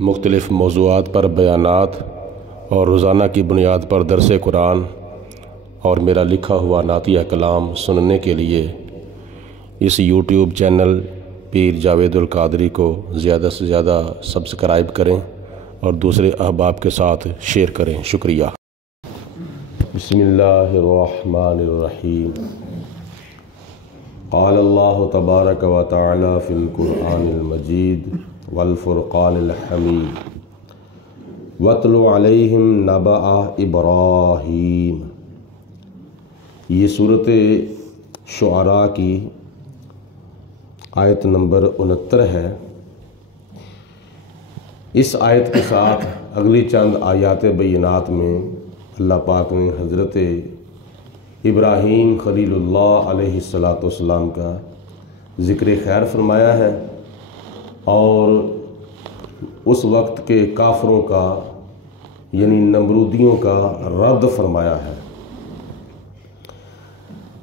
مختلف موضوعات پر بیانات اور روزانہ کی بنیاد پر درس قرآن اور میرا لکھا ہوا نعتیہ کلام سننے کے لیے اس یوٹیوب چینل پیر جاوید القادری کو زیادہ سے زیادہ سبسکرائب کریں اور دوسرے احباب کے ساتھ شیئر کریں۔ شکریہ۔ بسم اللہ الرحمن الرحیم۔ قال اللہ تبارک و تعالی فی القرآن المجید والفرقان الحمید وَاتْلُ عَلَيْهِمْ نَبَأَ ابراہیم۔ یہ صورت شعراء کی آیت نمبر 69 ہے۔ اس آیت کے ساتھ اگلی چند آیات بینات میں اللہ پاک نے حضرت ابراہیم خلیل اللہ علیہ السلام کا ذکر خیر فرمایا ہے اور اس وقت کے کافروں کا یعنی نمرودیوں کا رد فرمایا ہے۔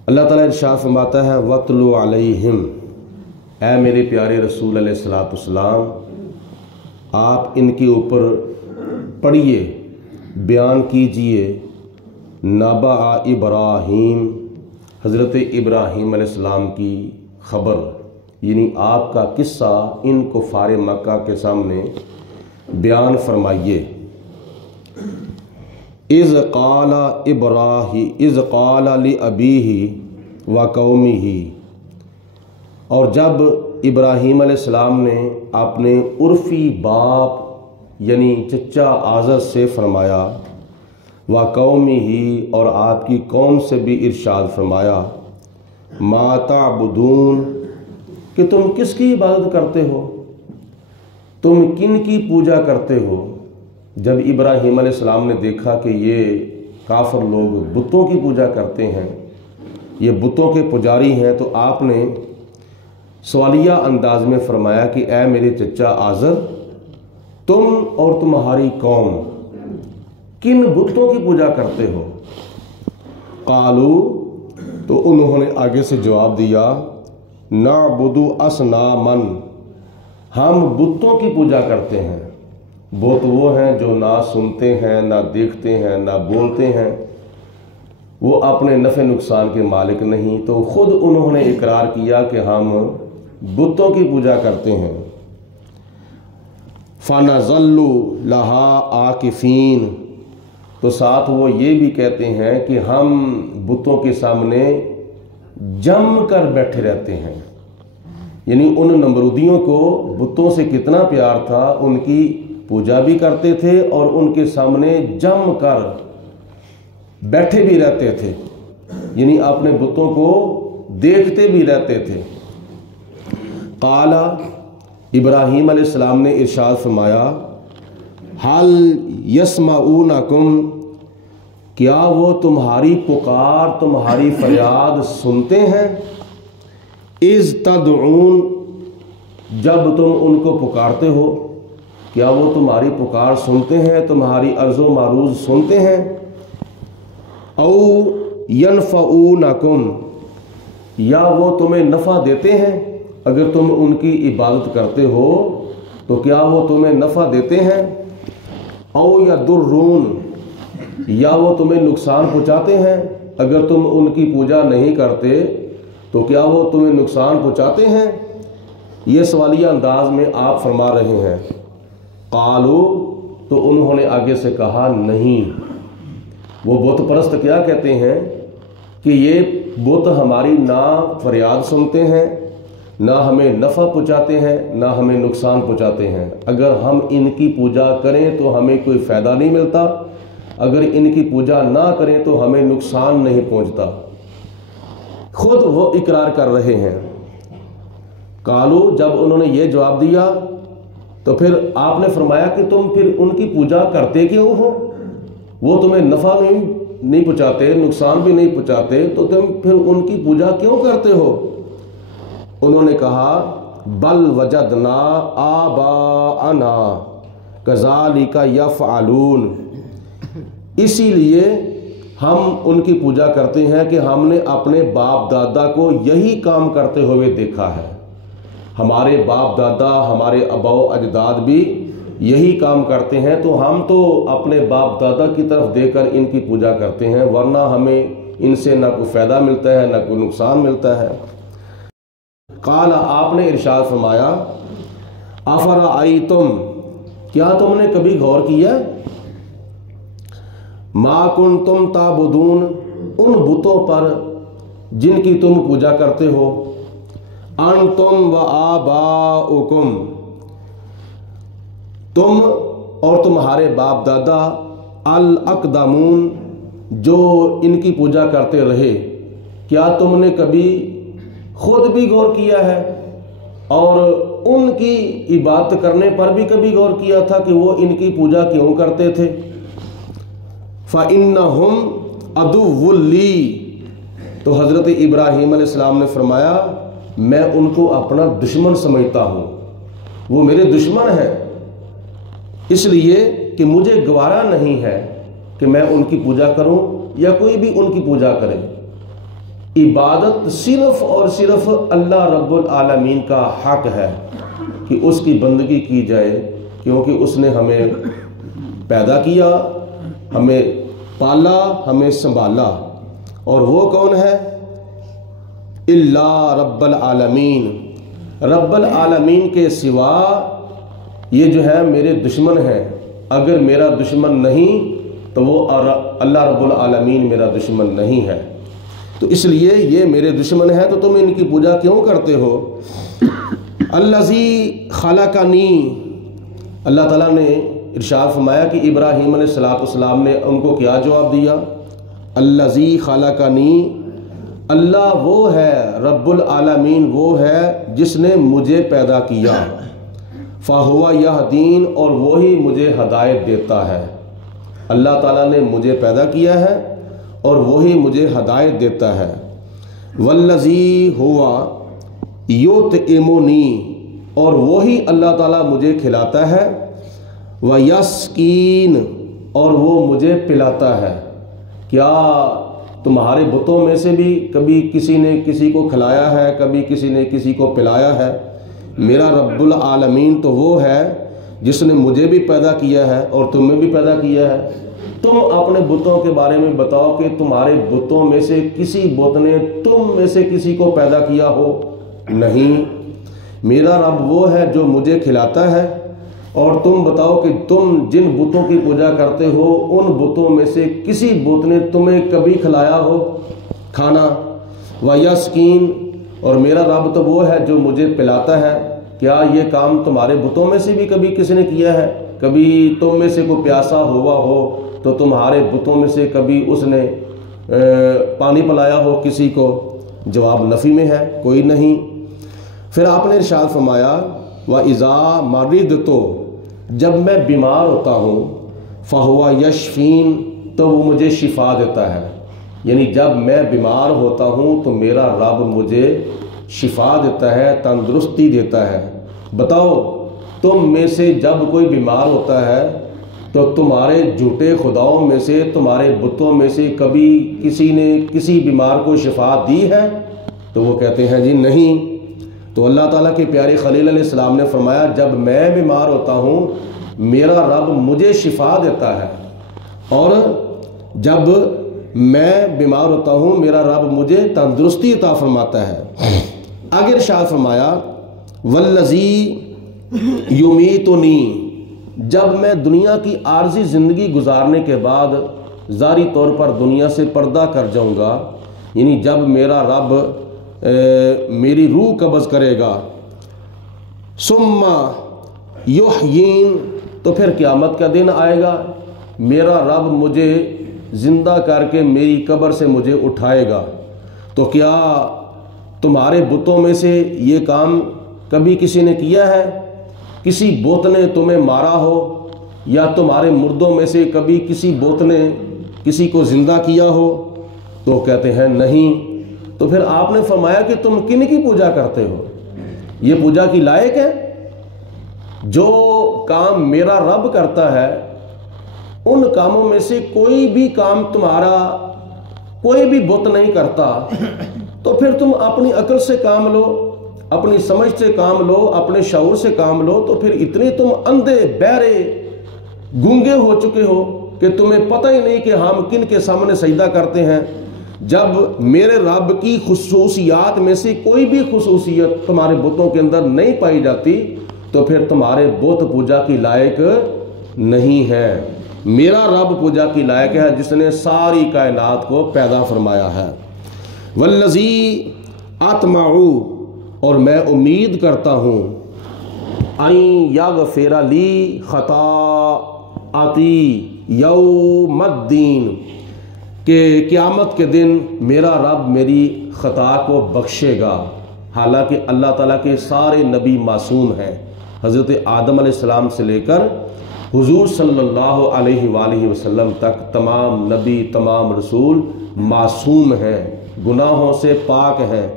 اللہ تعالیٰ ارشاد فرماتا ہے وَاتْلُ عَلَيْهِمْ، اے میرے پیارے رسول علیہ السلام آپ ان کے اوپر پڑھیے، بیان کیجئے نبأ ابراہیم، حضرت ابراہیم علیہ السلام کی خبر، یعنی آپ کا قصہ ان کفار مکہ کے سامنے بیان فرمائیے۔ اذ قال لأبیہ وقومہ، اور جب ابراہیم علیہ السلام نے اپنے عرفی باپ یعنی چچا آزر سے فرمایا، وقومہ، اور آپ کی قوم سے بھی ارشاد فرمایا، ما تعبدون، کہ تم کس کی عبادت کرتے ہو، تم کن کی پوجا کرتے ہو۔ جب ابراہیم علیہ السلام نے دیکھا کہ یہ کافر لوگ بتوں کی پوجا کرتے ہیں، یہ بتوں کے پجاری ہیں، تو آپ نے سوالیہ انداز میں فرمایا کہ اے میرے چچا آزر، تم اور تمہاری قوم کن بتوں کی پوجا کرتے ہو؟ قالو، تو انہوں نے آگے سے جواب دیا، نعبد اصناما، ہم بتوں کی پوجا کرتے ہیں۔ بت وہ ہیں جو نہ سنتے ہیں، نہ دیکھتے ہیں، نہ بولتے ہیں، وہ اپنے نفع نقصان کے مالک نہیں، تو خود انہوں نے اقرار کیا کہ ہم بتوں کی پوجا کرتے ہیں۔ فَنَظَلُّ لَهَا عَاكِفِينَ، تو ساتھ وہ یہ بھی کہتے ہیں کہ ہم بتوں کے سامنے جم کر بیٹھے رہتے ہیں، یعنی ان نمرودیوں کو بتوں سے کتنا پیار تھا، ان کی پوجا بھی کرتے تھے اور ان کے سامنے جم کر بیٹھے بھی رہتے تھے، یعنی اپنے بتوں کو دیکھتے بھی رہتے تھے۔ قال، ابراہیم علیہ السلام نے ارشاد فرمایا، حل یسمعونکم، کیا وہ تمہاری پکار، تمہاری فریاد سنتے ہیں؟ اذ تدعون، جب تم ان کو پکارتے ہو، کیا وہ تمہاری پکار سنتے ہیں، تمہاری عرض و معروض سنتے ہیں؟ او ینفعونکم، یا وہ تمہیں نفع دیتے ہیں، اگر تم ان کی عبادت کرتے ہو تو کیا وہ تمہیں نفع دیتے ہیں؟ او یضرون، یا وہ تمہیں نقصان پہنچاتے ہیں، اگر تم ان کی پوجا نہیں کرتے تو کیا وہ تمہیں نقصان پہنچاتے ہیں؟ یہ سوالیہ انداز میں آپ فرما رہے ہیں۔ قالو، تو انہوں نے آگے سے کہا نہیں۔ وہ بت پرست کیا کہتے ہیں کہ یہ بت ہماری نہ فریاد سنتے ہیں، نہ ہمیں نفع پہنچاتے ہیں، نہ ہمیں نقصان پہنچاتے ہیں۔ اگر ہم ان کی پوجا کریں تو ہمیں کوئی فائدہ نہیں ملتا، اگر ان کی پوجا نہ کریں تو ہمیں نقصان نہیں پہنچتا۔ خود وہ اقرار کر رہے ہیں۔ قالو، جب انہوں نے یہ جواب دیا تو پھر آپ نے فرمایا کہ تم پھر ان کی پوجا کرتے کیوں ہو؟ وہ تمہیں نفع نہیں پہنچاتے، نقصان بھی نہیں پہنچاتے، تو تم پھر ان کی پوجا کیوں کرتے ہو؟ انہوں نے کہا بل وجدنا آباءنا کذالک یفعلون، اسی لیے ہم ان کی پوجا کرتے ہیں کہ ہم نے اپنے باپ دادا کو یہی کام کرتے ہوئے دیکھا ہے۔ ہمارے باپ دادا، ہمارے آباء و اجداد بھی یہی کام کرتے ہیں تو ہم تو اپنے باپ دادا کی طرف دے کر ان کی پوجا کرتے ہیں، ورنہ ہمیں ان سے نہ کوئی فائدہ ملتا ہے نہ کوئی نقصان ملتا ہے۔ قال، آپ نے ارشاد فرمایا، افرأیتم، کیا تم نے کبھی غور کیا، ما کنتم تعبدون، ان بتوں پر جن کی تم پوجا کرتے ہو، انتم و آباؤکم، تم اور تمہارے باپ دادا، الاقدمون، جو ان کی پوجا کرتے رہے، کیا تم نے کبھی خود بھی غور کیا ہے اور ان کی عبادت کرنے پر بھی کبھی غور کیا تھا کہ وہ ان کی پوجا کیوں کرتے تھے؟ فَإِنَّهُمْ عَدُوٌّ لِّي، تو حضرت ابراہیم علیہ السلام نے فرمایا میں ان کو اپنا دشمن سمجھتا ہوں، وہ میرے دشمن ہیں، اس لیے کہ مجھے گوارا نہیں ہے کہ میں ان کی پوجا کروں یا کوئی بھی ان کی پوجا کرے۔ عبادت صرف اور صرف اللہ رب العالمین کا حق ہے کہ اس کی بندگی کی جائے، کیونکہ اس نے ہمیں پیدا کیا، ہمیں پالا، ہمیں سنبھالا، اور وہ کون ہے؟ اللہ رب العالمین، رب العالمین کے سوا یہ جو ہے میرے دشمن ہیں۔ اگر میرا دشمن نہیں تو وہ اللہ رب العالمین میرا دشمن نہیں ہے، تو اس لیے یہ میرے دشمن ہے، تو تم ان کی پوجا کیوں کرتے ہو؟ الذی خلقنی، اللہ تعالیٰ نے ارشاد فرمایا کہ ابراہیم علیہ السلام نے ان کو کیا جواب دیا؟ الذی خلقنی، اللہ وہ ہے، رب العالمین وہ ہے جس نے مجھے پیدا کیا، فہو یہدین، اور وہی مجھے ہدایت دیتا ہے۔ اللہ تعالیٰ نے مجھے پیدا کیا ہے اور وہی مجھے ہدایت دیتا ہے۔ والذی ہوا یطعمنی، اور وہی اللہ تعالیٰ مجھے کھلاتا ہے، ویسقین، اور وہ مجھے پلاتا ہے۔ کیا تمہارے بتوں میں سے بھی کبھی کسی نے کسی کو کھلایا ہے، کبھی کسی نے کسی کو پلایا ہے؟ میرا رب العالمین تو وہ ہے جس نے مجھے بھی پیدا کیا ہے اور تمہیں بھی پیدا کیا ہے۔ تم اپنے بتوں کے بارے میں بتاؤ کہ تمہارے بتوں میں سے کسی بت نے تم میں سے کسی کو پیدا کیا ہو؟ نہیں، میرا رب وہ ہے جو مجھے کھلاتا ہے، اور تم بتاؤ کہ تم جن بتوں کی پوجا کرتے ہو ان بتوں میں سے کسی بت نے تمہیں کبھی کھلایا ہو کھانا؟ ویسقین، اور میرا رب تو وہ ہے جو مجھے پلاتا ہے۔ کیا یہ کام تمہارے بتوں میں سے بھی کبھی کسی نے کیا ہے؟ کبھی تم میں سے کوئی پیاسا ہوا ہو تو تمہارے بتوں میں سے کبھی اس نے پانی پلایا ہو کسی کو؟ جواب نفی میں ہے، کوئی نہیں۔ پھر آپ نے ارشاد فرمایا وَإِذَا مَرِضْتُ، جب میں بیمار ہوتا ہوں، فَهُوَ يَشْفِينِ، تو وہ مجھے شفا دیتا ہے۔ یعنی جب میں بیمار ہوتا ہوں تو میرا رب مجھے شفا دیتا ہے، تندرستی دیتا ہے۔ بتاؤ، تم میں سے جب کوئی بیمار ہوتا ہے تو تمہارے جھوٹے خداؤں میں سے، تمہارے بتوں میں سے کبھی کسی نے کسی بیمار کو شفا دی ہے؟ تو وہ کہتے ہیں جی نہیں۔ تو اللہ تعالیٰ کے پیارے خلیل علیہ السلام نے فرمایا جب میں بیمار ہوتا ہوں میرا رب مجھے شفا دیتا ہے، اور جب میں بیمار ہوتا ہوں میرا رب مجھے تندرستی عطا فرماتا ہے۔ آگے ارشاد فرمایا والذی یمیتنی، جب میں دنیا کی عارضی زندگی گزارنے کے بعد ظاہری طور پر دنیا سے پردہ کر جاؤں گا، یعنی جب میرا رب میری روح قبض کرے گا، ثم یحیین، تو پھر قیامت کا دن آئے گا، میرا رب مجھے زندہ کر کے میری قبر سے مجھے اٹھائے گا۔ تو کیا تمہارے بتوں میں سے یہ کام کبھی کسی نے کیا ہے؟ کسی بت نے تمہیں مارا ہو، یا تمہارے مردوں میں سے کبھی کسی بت نے کسی کو زندہ کیا ہو؟ تو کہتے ہیں نہیں۔ تو پھر آپ نے فرمایا کہ تم کن کی پوجا کرتے ہو؟ یہ پوجا کی لائق ہے؟ جو کام میرا رب کرتا ہے ان کاموں میں سے کوئی بھی کام تمہارا کوئی بھی بت نہیں کرتا، تو پھر تم اپنی عقل سے کام لو، اپنی سمجھ سے کام لو، اپنے شعور سے کام لو، تو پھر اتنے تم اندھے بہرے گونگے ہو چکے ہو کہ تمہیں پتہ ہی نہیں کہ ہم کن کے سامنے سجدہ کرتے ہیں۔ جب میرے رب کی خصوصیات میں سے کوئی بھی خصوصیت تمہارے بتوں کے اندر نہیں پائی جاتی تو پھر تمہارے بت پوجا کی لائق نہیں ہے۔ میرا رب پوجا کی لائق ہے جس نے ساری کائنات کو پیدا فرمایا ہے۔ والذی اطمع، اور میں امید کرتا ہوں، ان یغفر لی خطائی یوم الدین، کہ قیامت کے دن میرا رب میری خطا کو بخشے گا۔ حالانکہ اللہ تعالیٰ کے سارے نبی معصوم ہیں، حضرت آدم علیہ السلام سے لے کر حضور صلی اللہ علیہ وآلہ وسلم تک تمام نبی، تمام رسول معصوم ہیں، گناہوں سے پاک ہیں۔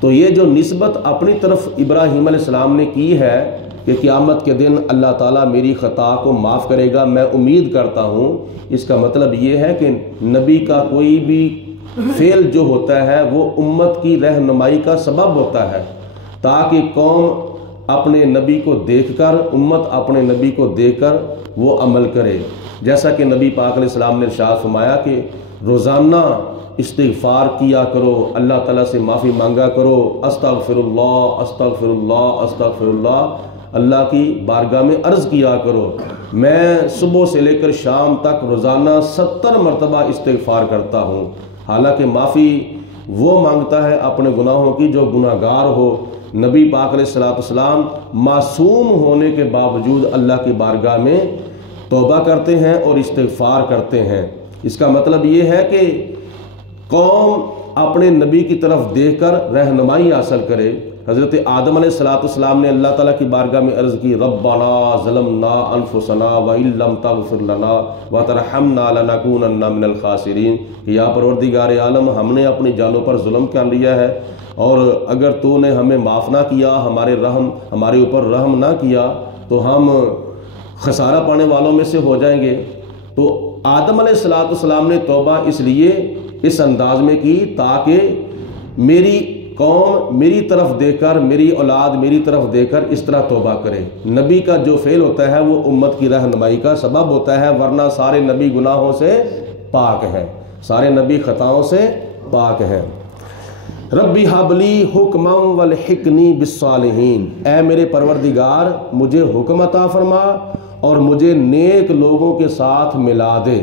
تو یہ جو نسبت اپنی طرف ابراہیم علیہ السلام نے کی ہے کہ قیامت کے دن اللہ تعالیٰ میری خطا کو معاف کرے گا، میں امید کرتا ہوں، اس کا مطلب یہ ہے کہ نبی کا کوئی بھی فعل جو ہوتا ہے وہ امت کی رہنمائی کا سبب ہوتا ہے، تاکہ قوم اپنے نبی کو دیکھ کر، امت اپنے نبی کو دیکھ کر وہ عمل کرے۔ جیسا کہ نبی پاک علیہ السلام نے ارشاد فرمایا کہ روزانہ استغفار کیا کرو، اللہ تعالیٰ سے معافی مانگا کرو، استغفر اللہ استغفر اللہ استغفر اللہ، اللہ کی بارگاہ میں عرض کیا کرو۔ میں صبح سے لے کر شام تک روزانہ 70 مرتبہ استغفار کرتا ہوں۔ حالانکہ معافی وہ مانگتا ہے اپنے گناہوں کی جو گناہ گار ہو۔ نبی پاک علیہ السلام معصوم ہونے کے باوجود اللہ کی بارگاہ میں توبہ کرتے ہیں اور استغفار کرتے ہیں۔ اس کا مطلب یہ ہے کہ قوم اپنے نبی کی طرف دیکھ کر رہنمائی حاصل کرے۔ حضرت آدم علیہ السلام نے اللہ تعالیٰ کی بارگاہ میں عرض کی، ربنا ظلمنا انفسنا وان لم تغفر لنا وترحمنا لنکونن من الخاسرین، کہ یا پروردگار عالم، ہم نے اپنی جانوں پر ظلم کر لیا ہے، اور اگر تو نے ہمیں معاف نہ کیا، ہمارے اوپر رحم نہ کیا تو ہم خسارہ پانے والوں میں سے ہو جائیں گے۔ تو آدم علیہ السلام نے توبہ اس لیے اس انداز میں کی تاکہ میری قوم میری طرف دیکھ کر، میری اولاد میری طرف دیکھ کر اس طرح توبہ کرے۔ نبی کا جو فعل ہوتا ہے وہ امت کی رہنمائی کا سبب ہوتا ہے، ورنہ سارے نبی گناہوں سے پاک ہیں، سارے نبی خطاؤں سے پاک ہیں۔ ربی حبلی حکما والحقنی بالصالحین، اے میرے پروردگار مجھے حکم عطا فرما اور مجھے نیک لوگوں کے ساتھ ملا دے۔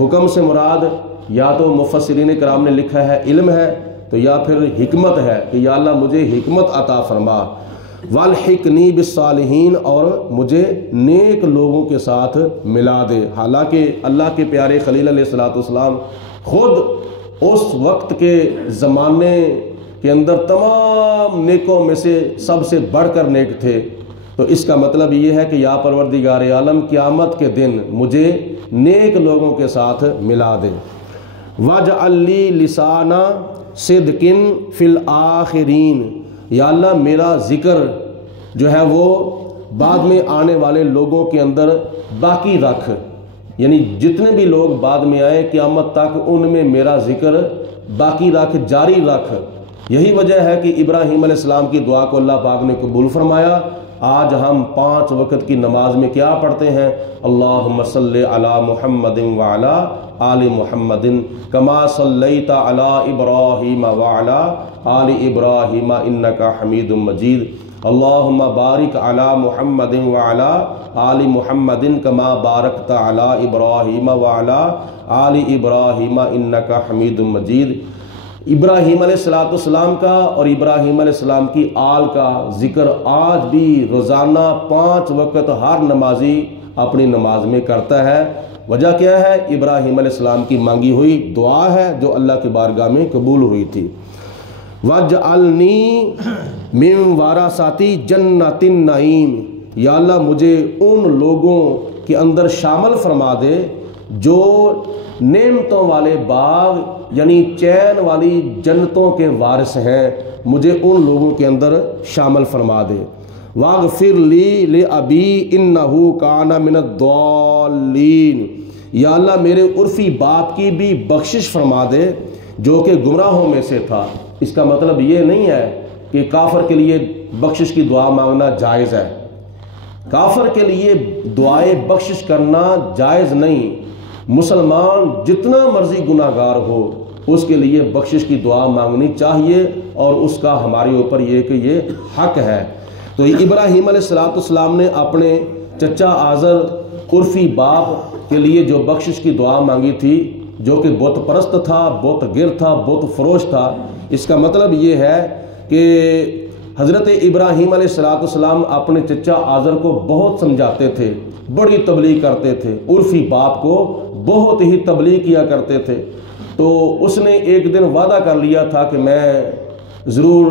حکم سے مراد یا تو مفسرین کرام نے لکھا ہے علم ہے، تو یا پھر حکمت ہے کہ یا اللہ مجھے حکمت عطا فرما، والحقنی بالصالحین، اور مجھے نیک لوگوں کے ساتھ ملا دے۔ حالانکہ اللہ کے پیارے خلیل علیہ السلام خود اس وقت کے زمانے کے اندر تمام نیکوں میں سے سب سے بڑھ کر نیک تھے۔ تو اس کا مطلب یہ ہے کہ یا پروردگار عالم قیامت کے دن مجھے نیک لوگوں کے ساتھ ملا دے۔ وَاجْعَلْ لِي لِسَانَ صِدْقٍ فِي الْآخِرِينَ، یا اللہ میرا ذکر جو ہے وہ بعد میں آنے والے لوگوں کے اندر باقی رکھ، یعنی جتنے بھی لوگ بعد میں آئے قیامت تک ان میں میرا ذکر باقی رکھ، جاری رکھ۔ یہی وجہ ہے کہ ابراہیم علیہ السلام کی دعا کو اللہ پاک نے قبول فرمایا۔ آج ہم 5 وقت کی نماز میں کیا پڑھتے ہیں؟ اللہم صلی علی محمد وعلی آل محمد کما صلیت علی ابراہیم وعلی آل ابراہیم انک حمید مجید، اللہم بارک علی محمد وعلی آل محمد کما بارکت علی ابراہیم وعلی آل ابراہیم انک حمید مجید۔ ابراہیم علیہ السلام کا اور ابراہیم علیہ السلام کی آل کا ذکر آج بھی روزانہ 5 وقت ہر نمازی اپنی نماز میں کرتا ہے۔ وجہ کیا ہے؟ ابراہیم علیہ السلام کی مانگی ہوئی دعا ہے جو اللہ کی بارگاہ میں قبول ہوئی تھی۔ وَاجْعَلْنِي مِن وَرَثَةِ جَنَّةِ النَّعِيمِ، یا اللہ مجھے ان لوگوں کے اندر شامل فرما دے جو نعمتوں والے باغ یعنی چین والی جنتوں کے وارث ہیں، مجھے ان لوگوں کے اندر شامل فرما دے۔ وَاغْفِرْ لِي لِأَبِي إِنَّهُ كَانَ مِنَ الضَّالِّينَ، یا اللہ میرے عرفی باپ کی بھی بخشش فرما دے جو کہ گمراہوں میں سے تھا۔ اس کا مطلب یہ نہیں ہے کہ کافر کے لیے بخشش کی دعا مانگنا جائز ہے، کافر کے لیے دعائے بخشش کرنا جائز نہیں۔ مسلمان جتنا مرضی گناہ گار ہو اس کے لیے بخشش کی دعا مانگنی چاہیے، اور اس کا ہمارے اوپر یہ کہ یہ حق ہے۔ تو ابراہیم علیہ السلام نے اپنے چچا آزر عرفی باپ کے لیے جو بخشش کی دعا مانگی تھی، جو کہ بت پرست تھا، بت گر تھا، بت فروش تھا، اس کا مطلب یہ ہے کہ حضرت ابراہیم علیہ السلام اپنے چچا آزر کو بہت سمجھاتے تھے، بڑی تبلیغ کرتے تھے، عرفی باپ کو بہت ہی تبلیغ کیا کرتے تھے۔ تو اس نے ایک دن وعدہ کر لیا تھا کہ میں ضرور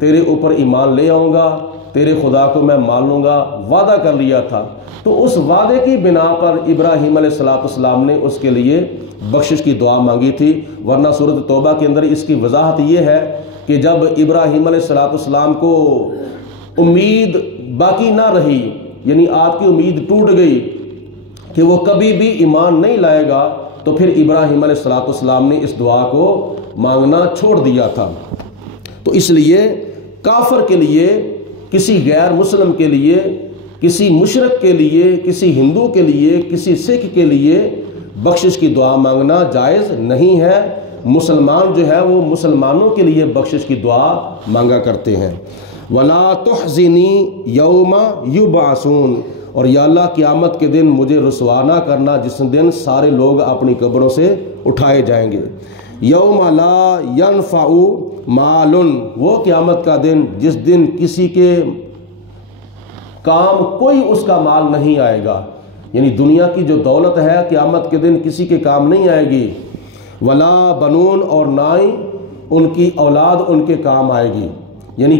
تیرے اوپر ایمان لے آؤں گا، تیرے خدا کو میں مان لوں گا، وعدہ کر لیا تھا۔ تو اس وعدے کی بنا پر ابراہیم علیہ السلام نے اس کے لیے بخشش کی دعا مانگی تھی، ورنہ سورۃ توبہ کے اندر اس کی وضاحت یہ ہے کہ جب ابراہیم علیہ السلام کو امید باقی نہ رہی، یعنی آپ کی امید ٹوٹ گئی کہ وہ کبھی بھی ایمان نہیں لائے گا، تو پھر ابراہیم علیہ السلام نے اس دعا کو مانگنا چھوڑ دیا تھا۔ تو اس لیے کافر کے لیے، کسی غیر مسلم کے لیے، کسی مشرک کے لیے، کسی ہندو کے لیے، کسی سکھ کے لیے بخشش کی دعا مانگنا جائز نہیں ہے۔ مسلمان جو ہے وہ مسلمانوں کے لیے بخشش کی دعا مانگا کرتے ہیں۔ وَلَا تُحْزِنِي يَوْمَ يُبْعَثُونَ، اور یا اللہ قیامت کے دن مجھے رسوا نہ کرنا جس دن سارے لوگ اپنی قبروں سے اٹھائے جائیں گے۔ یوم لا ينفع مال، وہ قیامت کا دن جس دن کسی کے کام کوئی اس کا مال نہیں آئے گا، یعنی دنیا کی جو دولت ہے قیامت کے دن کسی کے کام نہیں آئے گی۔ ولا بنون، اور نہ ہی ان کی اولاد ان کے کام آئے گی، یعنی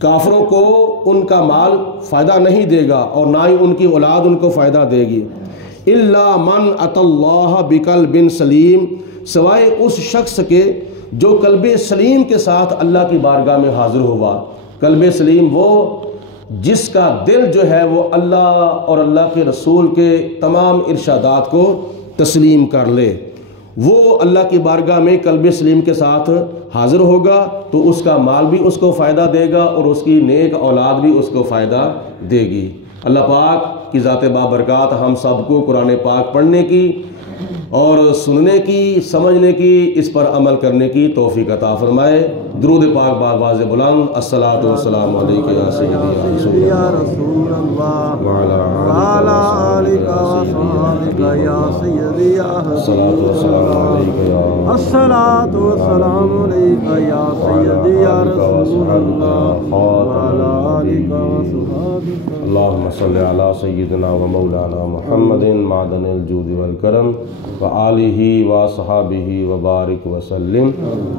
کافروں کو ان کا مال فائدہ نہیں دے گا، اور نہ ہی ان کی اولاد ان کو فائدہ دے گی۔ الا من اتى اللہ بقلب سلیم، سوائے اس شخص کے جو قلب سلیم کے ساتھ اللہ کی بارگاہ میں حاضر ہوا۔ قلب سلیم وہ جس کا دل جو ہے وہ اللہ اور اللہ کے رسول کے تمام ارشادات کو تسلیم کر لے، وہ اللہ کی بارگاہ میں قلب سلیم کے ساتھ حاضر ہوگا، تو اس کا مال بھی اس کو فائدہ دے گا اور اس کی نیک اولاد بھی اس کو فائدہ دے گی۔ اللہ پاک کی ذات بابرکات ہم سب کو قرآن پاک پڑھنے کی اور سننے کی، سمجھنے کی، اس پر عمل کرنے کی توفیق عطا فرمائے۔ درود پاک باز بلند، الصلاۃ والسلام علیک یا سیدی یا رسول اللہ وعلی آلک وصحبک یا سیدی یا الصلاۃ والسلام علیک یا الصلاۃ والسلام علیک یا سیدی یا رسول اللہ وعلی آلک وصحبک۔ اللہم صلی علی سیدنا و مولانا محمد معدن الجود والکرم وآلہ وصحابہ وبارک وسلم۔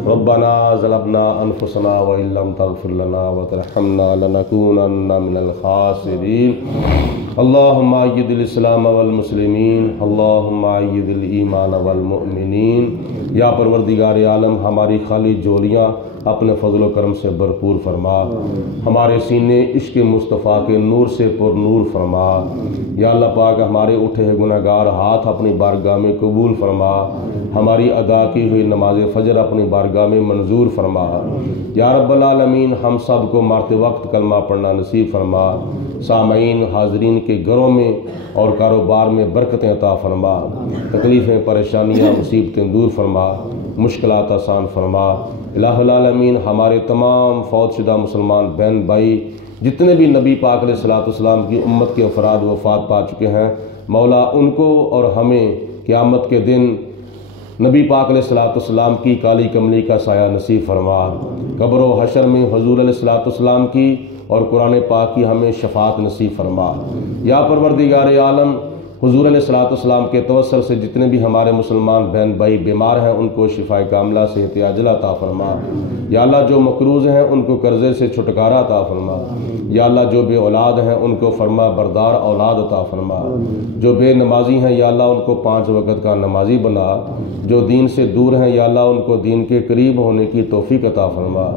ربنا ظلمنا انفسنا وإن لم تغفر لنا وترحمنا لنكونن من الخاسرین۔ اللہم أيد الاسلام والمسلمین، اللہم أيد الایمان والمؤمنین۔ یا پروردگار عالم ہماری خالی جولیاں اپنے فضل و کرم سے بھرپور فرما، ہمارے سینے عشق مصطفیٰ کے نور سے پر نور فرما۔ یا اللہ پاک ہمارے اٹھے ہوئے گناہ گار ہاتھ اپنی بارگاہ میں قبول فرما، ہماری ادا کی ہوئی نماز فجر اپنی بارگاہ میں منظور فرما۔ یا رب العالمین ہم سب کو مرتے وقت کلمہ پڑھنا نصیب فرما، سامعین حاضرین کے گھروں میں اور کاروبار میں برکتیں عطا فرما، تکلیفیں پریشانیاں مصیبتیں دور فرما، مشکلات آسان فرما۔ الہ العالمین ہمارے تمام فوت شدہ مسلمان بہن بھائی جتنے بھی نبی پاک علیہ السلام کی امت کے افراد وفات پا چکے ہیں، مولا ان کو اور ہمیں قیامت کے دن نبی پاک علیہ السلام کی کالی کملی کا سایہ نصیب فرما، قبر و حشر میں حضور علیہ السلام کی اور قرآن پاک کی ہمیں شفاعت نصیب فرما۔ یا پروردگار عالم حضور علیہ السلام کے توسل سے جتنے بھی ہمارے مسلمان بہن بھائی بیمار ہیں ان کو شفاء کاملہ صحت عاجلہ عطا فرما۔ یا اللہ جو مقروض ہیں ان کو قرضے سے چھٹکارا عطا فرما۔ یا اللہ جو بے اولاد ہیں ان کو فرما بردار اولاد عطا فرما۔ جو بے نمازی ہیں یا اللہ ان کو 5 وقت کا نمازی بنا۔ جو دین سے دور ہیں یا اللہ ان کو دین کے قریب ہونے کی توفیق عطا فرما۔